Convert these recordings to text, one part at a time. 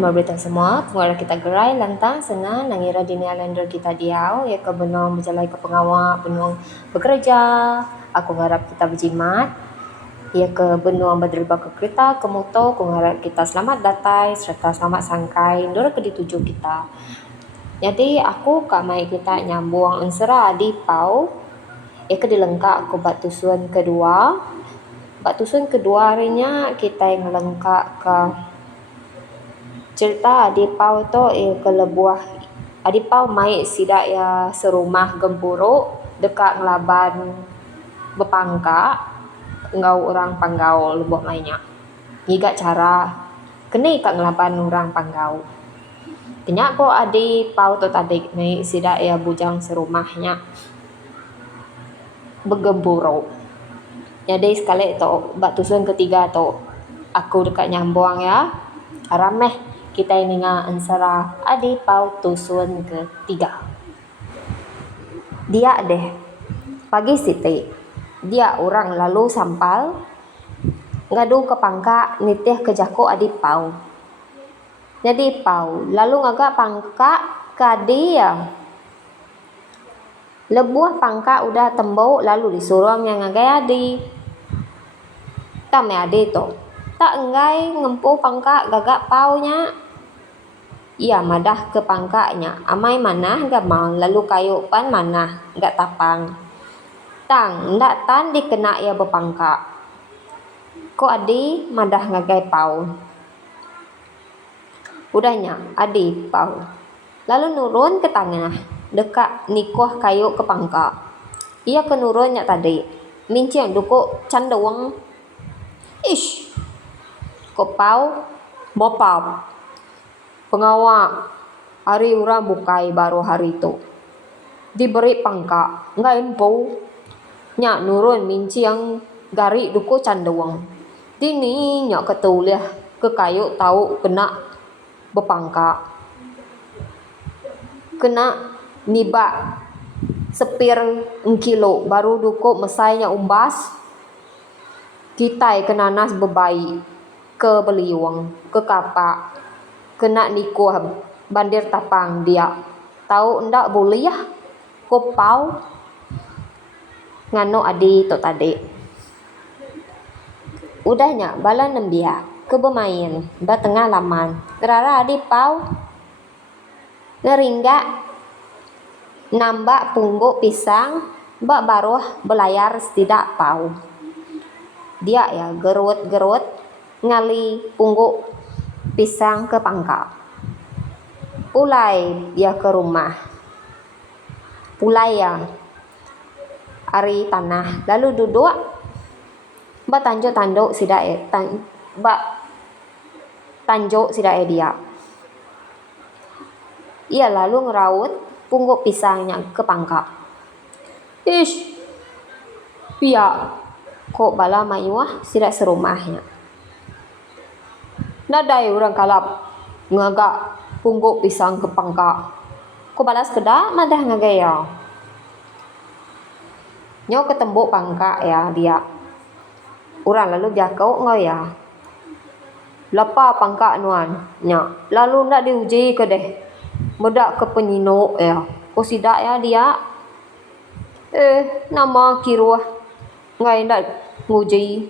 pendengar berita semua, penguara kita gerai lantang senang nangira di alender kita diau ya ke benong berjalai ke pengawak benong bekerja. Aku harap kita berjimat ya ke benong berderba ke kereta ke motor. Aku harap kita selamat datai serta selamat sangkai ndora ke dituju kita. Jadi aku kak mai kita nyambung unsera di pau ya ke dilengkap aku batusun kedua. Batusun kedua harinya kita yang lengkap ke cerita adipau to ke lebuah adipau mai sidak ya serumah gempuruk dekat ngelaban bepangka ngau orang panggau lebuah mainnya ngiga cara kene kat ngelaban orang panggau kenyak ko adipau to tadi mai sidak ya bujang serumahnya begempuruk. Jadi sekali to batusun ketiga to aku dekat nyambung ya rameh kita ini ansara adipau tusun ketiga. Dia deh pagi siti dia orang lalu sampal ngadu ke pangka nitih ke jako adipau. Jadi pau lalu ngagak pangka ke dia lebuah pangka udah tembau lalu disuruh yang ngagai adi tame adi to tak enggai ngempu pangka gagak paunya ia madah ke pangkanya amai manah gamang lalu kayu pan manah gak tapang tang ndak tan dikena ia bepangka ko adi madah ngagai pau udahnya adi pau lalu nurun ke tengah dekat nikoh kayu ke pangka ia kenurunnya tadi mincing duko candawang ish ko pau bopap pengawak hari orang bukai baru hari itu diberi pangka nggak empu nyak nurun minci yang gari duko candawang dini nyak ketuliah ke kayu tahu kena bepangka kena niba sepir kilo baru duko mesainya umbas kita kena nas bebai ke beliwang ke kapak kena niko bandir tapang dia tahu ndak boleh ya kopau ngano adi to tadi udahnya bala nembia ke bermain ba tengah laman rara adi pau ngeringga nambak pungguk pisang ba baruh belayar setidak pau dia ya gerut ngali pungguk pisang ke pangka pulai dia ke rumah pulai ya ari tanah lalu duduk ba tanjuk tanduk sidae ba tanjuk sidae dia ia lalu ngeraut pungguk pisangnya ke pangka ish pia kok bala mayuah sidak serumahnya nadai orang kalap ngagak pungguk pisang ke pangka ko balas kedak madah ngagaya nyo ketembuk pangka ya dia orang lalu jakau ngoya lapa pangka nuan nya lalu ndak diuji ke deh medak ke penyinuk ya ko sidak ya dia nama kiruah ngai ndak nguji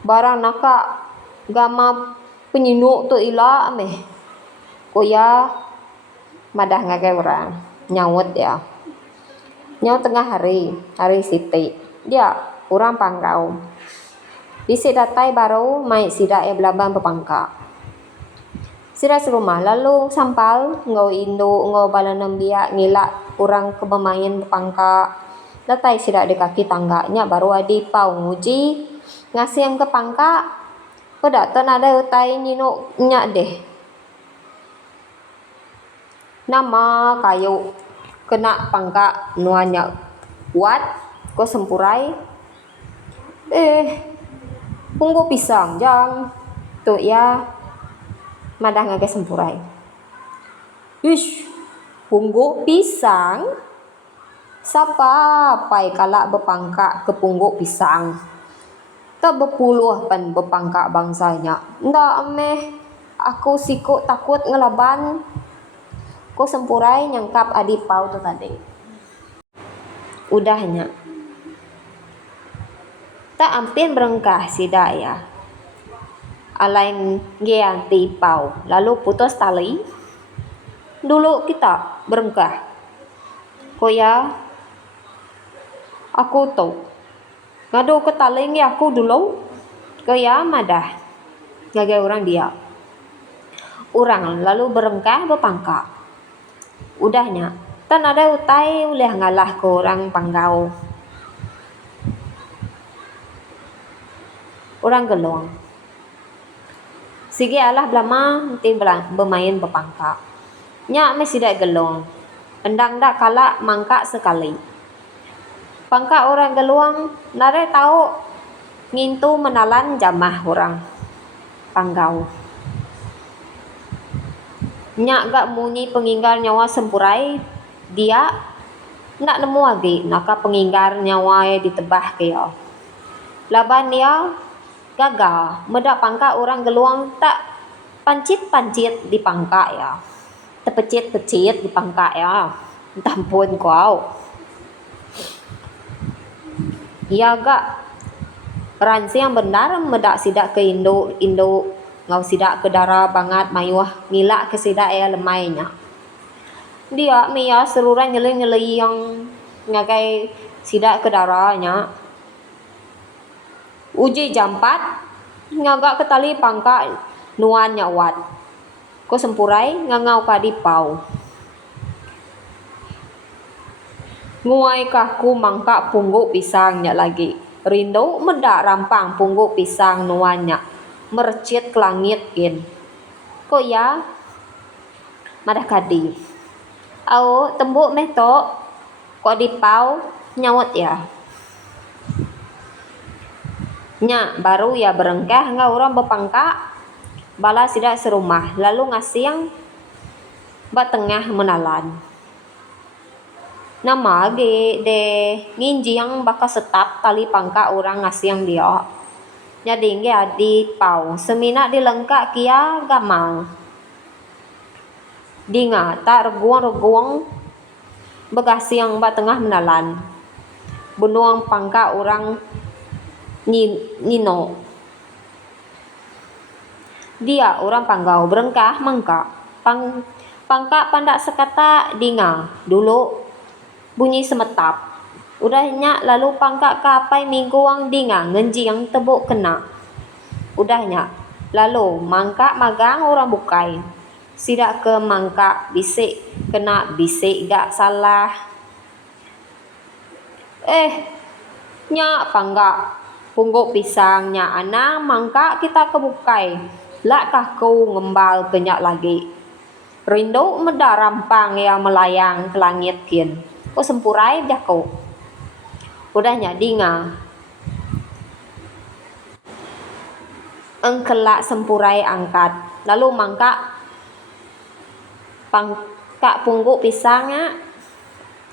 barang naka gama penyinuk tu ila meh ko ya madah ngagai orang nyawut ya nyaw tengah hari siti dia orang panggau bisi datai baru mai sidak ya belaban pepangka sidak serumah lalu sampal ngau induk ngau balanam dia ngilak orang ke bermain pepangka datai sidak di kaki tangganya baru adi pau nguji ngasih yang ke pangka pada tan ada utai nyinuk nyak deh nama kayu kena pangka nuanya kuat ko sempurai pungguk pisang jang tu ya madah ngagai sempurai ish pungguk pisang sapa pai kalak bepangka ke pungguk pisang tak berpuluh pan bepangka bangsanya ndak ameh aku sikut takut ngelaban. Ko sempurai nyangkap adi pau tu tadi. Udahnya. Tak hampir berengkah sida ya. Alain anti pau. Lalu putus tali. Dulu kita berengkah. Koya aku tu. Ngadu ke tali aku dulu. Koya madah. Ngagai orang dia. Orang lalu berengkah berpangkak. Udahnya. Tan ada utai boleh ngalah ke orang panggau. Orang gelong. Sige alah belama nanti bermain berpangkak. Nya mesti dak gelong. Endang dak kalak mangkak sekali. Pangkak orang geluang nare tahu ngintu menalan jamah orang panggau. Nyak gak munyi penginggar nyawa sempurai dia nak nemu lagi naka penginggar nyawa ditebah ke ya. Laban dia gagal medak pangkak orang geluang tak pancit-pancit di pangkak ya. Terpecit-pecit di pangkak ya. Tampun kau. Ya gak ransi yang benar medak sidak ke Indo ngau sidak ke darah banget mayuah ngilak ke sidak lemainya. Dia mia seluruh nyeli yang ngagai sidak ke darahnya. Uji jampat ngagak ke tali pangkak nuan nyawat. Ko sempurai ngangau kadi pau. Nguai kaku mangkak pungguk pisangnya lagi. Rindu medak rampang pungguk pisang nuannya. Mercit ke langit kin. Ko ya madah kadi. Au tembuk meh tok. Ko di pau nyawat ya. Nya baru ya berengkah ngau orang berpangkak. Bala sidak serumah. Lalu ngasiang bat tengah menalan. Nama de nginjiang bakal setap tali pangkak orang ngasiang dia. Jadi nge adi pau. Semina dilengkak kia gamang. Dinga tak reguang begasiang bat tengah menalan. Benuang pangkak orang nino. Dia orang panggau berengkah mangkak. Pangkak pandak sekata dinga. Dulu bunyi semetap. Udahnya lalu pangkak kapai mingguang dinga ngenjiang tebuk kena. Udahnya lalu mangkak magang orang bukai. Sidak ke mangkak bisik kena bisik gak salah. Nya panggak pungguk pisangnya ana mangkak kita kebukai. Lak kaku ngembal kenyak lagi. Rindu medak rampang yang melayang ke langit kin. Ko sempurai jaku. Udahnya dinga. Engkelak sempurai angkat. Lalu mangkak pangkak pungguk pisangnya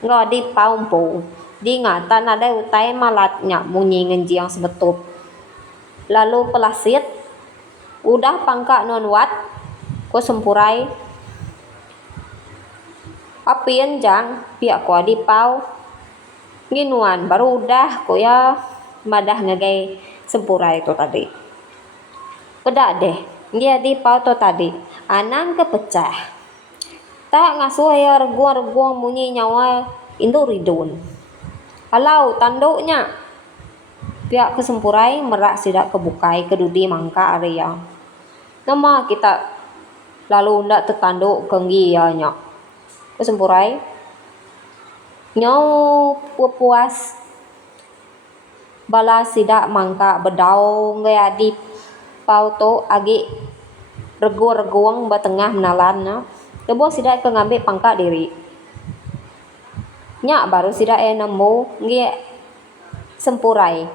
ngodi paumpu. Dinga tan ada utai malatnya munyi ngenjiang sebetup. Lalu pelasit. Udah pangkak nonwat. Ko sempurai. Apien jang pihak ko adi pau. Nginuan baru udah ko ya madah ngagai sempurai itu tadi. Pedak deh. Dia di pau to tadi. Anan kepecah. Tak ngasuh ya reguang munyi nyawa Indo ridun. Alau tanduknya. Pihak kesempurai merak sidak kebukai kedudi mangka area. Nama kita lalu ndak tertanduk kenggianya. Kesempurai nyau puas bala sidak mangka bedau ngayadi pau to agi reguang batengah menalannya. Tebo sidak ke ngambil pangkak diri. Nyak baru sidak nemu nge sempurai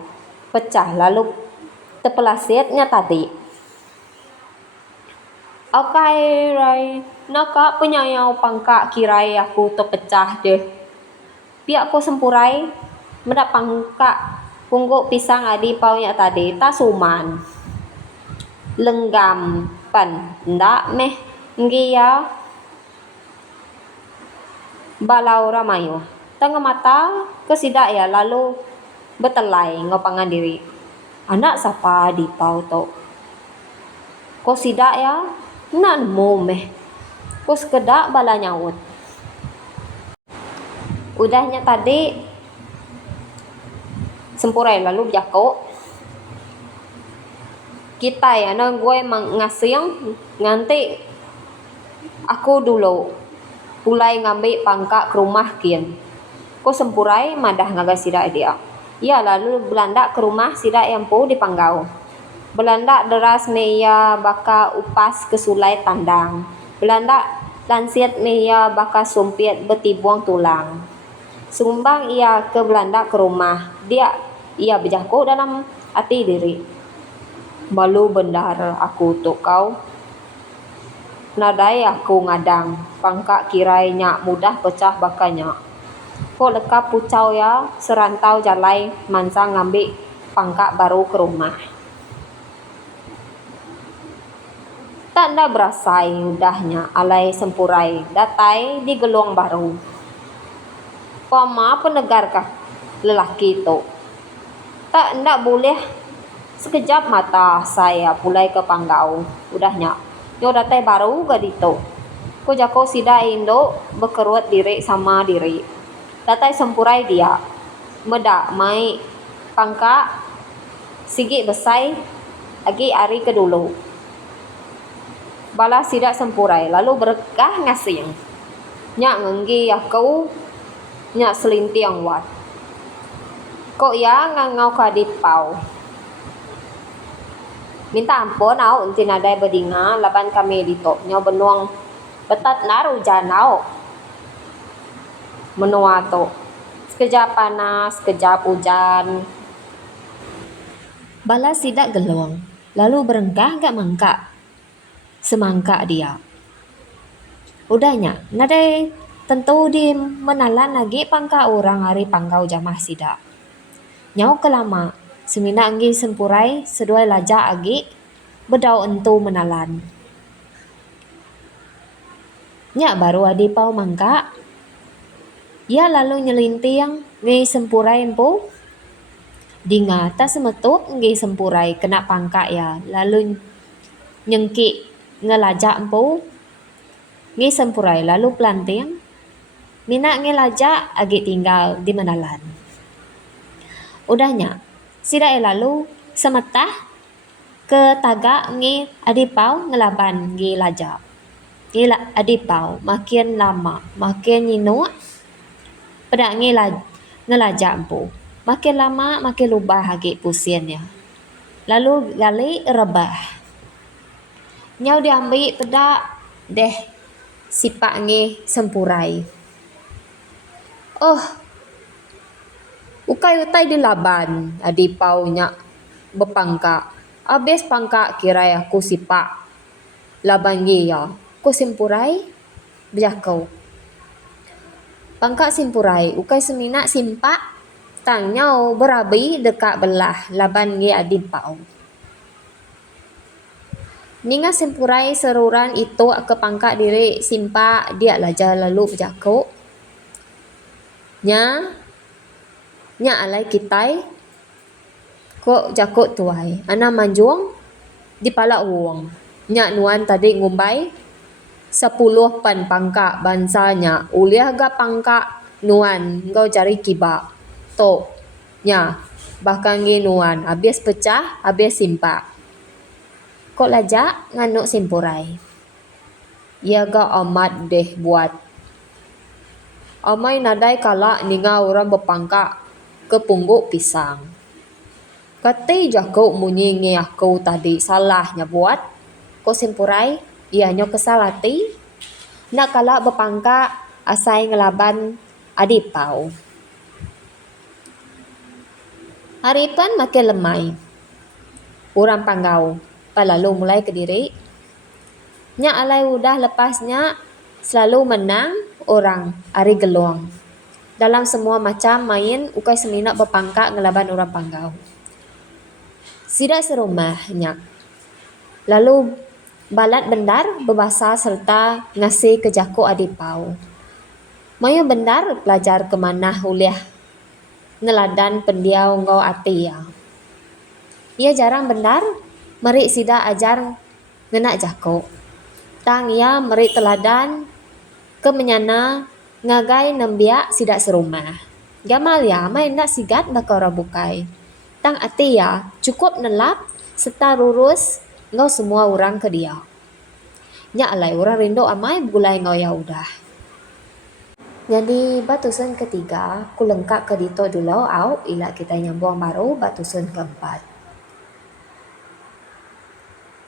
pecah lalu terpelasitnya tadi. Okai rai naka penyayau pangkak kirai aku terpecah deh. Pihak ko sempurai mendak pangkak pungguk pisang adi paunya tadi tak suman. Lenggam pan ndak meh ngia balau ramayo tengah mata kesidak ya lalu betelai ngopangan diri anak sapa di pau to ko sidak ya nak nemu meh ko sekedak bala nyaut udahnya tadi sempurai lalu jako kita ya no gue ngasing nganti aku dulu pulai ngambil pangkak ke rumah kian ko sempurai madah ngaga sidak dia ya lalu Belanda ke rumah sidak yang pu dipanggau Belanda deras meya baka upas ke sulai tandang Belanda lansiat meya baka sumpit betibuang tulang sumbang ia ke Belanda ke rumah ia berjako dalam hati diri balu bendar aku untuk kau nadai aku ngadang pangkak kirainya mudah pecah bakanya ko lekap pucau ya serantau jalai mansa ngambil pangkak baru ke rumah tak nda berasai udahnya alai sempurai datai di geluang baru pama penegarkah lelaki itu tak ndak boleh sekejap mata saya pulai ke panggau udahnya yo datai baru gadito ko jako sida indo bekerut diri sama diri datai sempurai dia medak mai pangka sigi besai lagi hari kedulu bala sida sempurai lalu berkah ngasing nyak ngenggi aku nyak selintiang wat kok ya ngangau kadipau minta ampun au unti nadai bedinga laban kami dito nyo benuang betat naru janau menua to sekejap panas sekejap hujan bala sidak geluang lalu berengkah gak mangka semangka dia udahnya nadai tentu di menalan lagi pangka orang hari panggau jamah sidak nyau kelama semina anggi sempurai seduai lajak agi bedau entu menalan nyak baru adi pau mangka ia lalu nyelintiang ngi sempurai empu dinga ta semetuk ngi sempurai kena pangka ya lalu nyengki ngelajak empu ngi sempurai lalu pelanting mina ngi lajak agi tinggal di menalan udahnya sida lalu semetah ke tagak ngi adipau ngelaban ngi lajak ngi adipau makin lama makin nyinu pedak ngi ngelajak empu makin lama makin lubah agi pusiannya lalu gali rebah nyau diambil pedak deh sipak ngi sempurai ukai di laban adipau nyak bepangka abis pangka kirai aku sipak laban ya ku simpurai berjakau pangka simpurai ukai semina simpak tang nyau berabi dekat belah laban adipau ninga simpurai seruran itu ke pangka diri simpak dia lajar lalu berjakau nya alai kitai kok jakut tuai ana manjuang di pala uang nya nuan tadi ngumbai 10 pan pangka bansanya uliah ga pangka nuan ngau cari kiba to nya bahkan nuan habis pecah habis simpak kok lajak nganuk simpurai ia ga amat deh buat amai nadai kala ninga orang bepangka ke pungguk pisang. Kati jako munyi aku tadi salahnya buat. Ko simpurai ianya kesalati. Nak kala bepangka asai ngelaban adipau. Haripan makin lemai. Orang panggau. Lalu mulai ke diri. Nya alai udah lepasnya selalu menang orang ari geluang. Dalam semua macam main ukai semina bepangka ngelaban orang panggau. Sidak serumahnya. Lalu Balat bendar berbahasa serta ngasih ke jaku adipau. Mayu bendar belajar ke mana uliah neladan pendiau ngau ati ya. Ia jarang bendar, meri sida ajar ngena jaku. Tang ia meri teladan ke menyana ngagai nembiak sidak serumah. Gamal ya main nak sigat bakal rabukai. Tang ati ya cukup nelap serta lurus ngau semua orang ke dia. Nya alai orang rindu amai gulai ngau ya udah. Jadi batusan ketiga ku lengkap ke dito dulu au ila kita nyambung baru batusan keempat.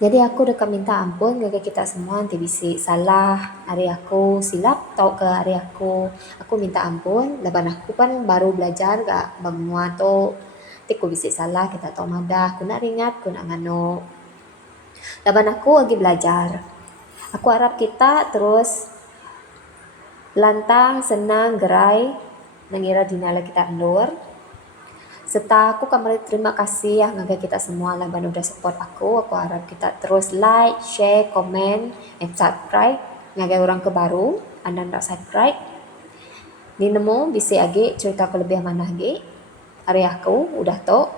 Jadi aku dekat minta ampun kepada kita semua nanti bisi salah hari aku silap tau ke hari aku minta ampun leban aku kan baru belajar gak bemua tu tiku bisi salah kita tau madah aku nak ringat aku nak ngano leban aku lagi belajar aku harap kita terus lantang senang gerai mengira dinala kita endor serta aku kembali terima kasih ya ngagai kita semua lah ban udah support aku harap kita terus like, share, komen, and subscribe ngagai orang ke baru anda nak subscribe ni nemu bisa agi cerita aku lebih mana lagi hari aku udah tau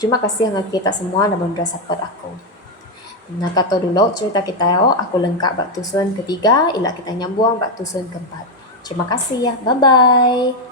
terima kasih ngagai kita semua dan udah support aku nah kata dulu cerita kita yo aku lengkap bak tusun ketiga ila kita nyambung bak tusun keempat terima kasih ya bye bye